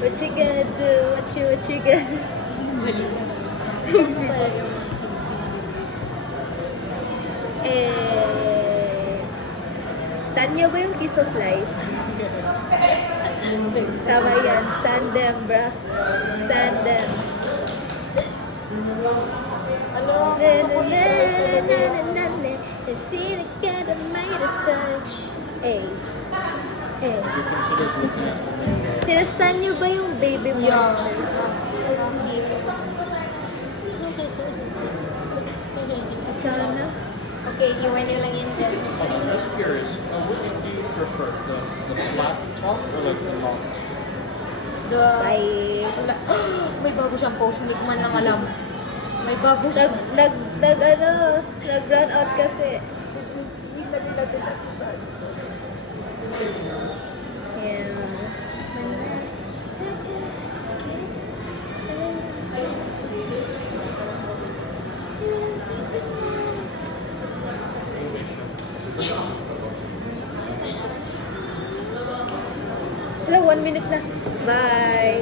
What you gonna do? What you gonna do? Stand niyo ba yung Kiss of Life? Tama yan. Stand them, bra. Stand them. Ano? See the God of Midas touch. Hey. Hey. Sinastan niyo ba yung Baby Monster? Sana. Okay, iwan niyo lang yun dyan. I'm just curious, which do you prefer? The flat top or like the long? May bago siyang post, hindi ko man lang alam. May bago siya. Nag-run out kasi. Yeah. Hello, 1 minute na. Bye!